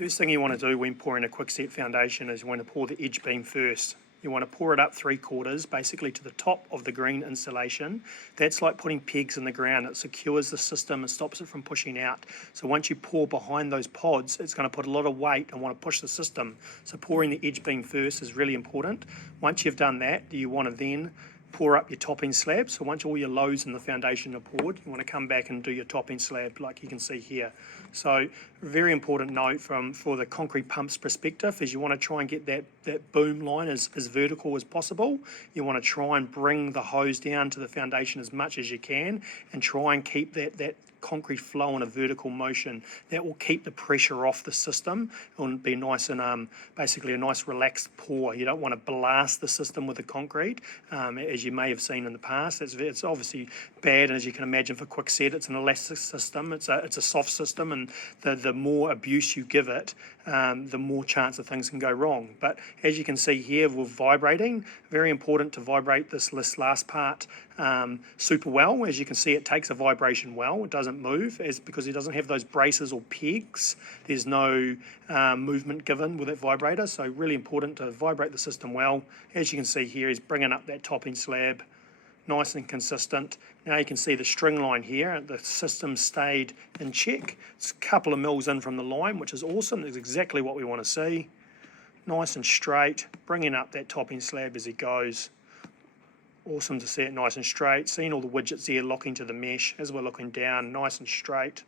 First thing you want to do when pouring a QuickSet foundation is you want to pour the edge beam first. You want to pour it up 3/4, basically to the top of the green insulation. That's like putting pegs in the ground. It secures the system and stops it from pushing out. So once you pour behind those pods, it's going to put a lot of weight and want to push the system. So pouring the edge beam first is really important. Once you've done that, you want to then pour up your topping slab. So once all your lows in the foundation are poured, you want to come back and do your topping slab like you can see here. So very important note for the concrete pumps perspective is you want to try and get that boom line as vertical as possible. You want to try and bring the hose down to the foundation as much as you can and try and keep that concrete flow in a vertical motion. That will keep the pressure off the system and be nice and basically a nice relaxed pour. You don't want to blast the system with the concrete, as you may have seen in the past. It's obviously bad, and as you can imagine for QuickSet, it's an elastic system. It's a soft system, and the more abuse you give it, the more chance that things can go wrong. But as you can see here, we're vibrating. Very important to vibrate this last part super well. As you can see, it takes a vibration well. It doesn't move, because it doesn't have those braces or pegs. There's no movement given with that vibrator, so really important to vibrate the system well. As you can see here, he's bringing up that topping slab, nice and consistent. Now you can see the string line here. The system stayed in check. It's a couple of mils in from the line, which is awesome. That's exactly what we want to see. Nice and straight, bringing up that topping slab as he goes. Awesome to see it nice and straight. Seeing all the widgets there locking to the mesh as we're looking down, nice and straight.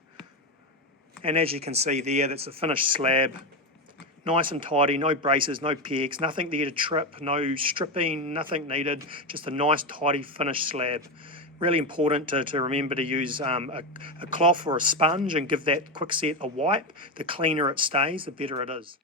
And as you can see there, that's the finished slab. Nice and tidy, no braces, no pegs, nothing there to trip, no stripping, nothing needed, just a nice tidy finished slab. Really important to remember to use a cloth or a sponge and give that QuickSet a wipe. The cleaner it stays, the better it is.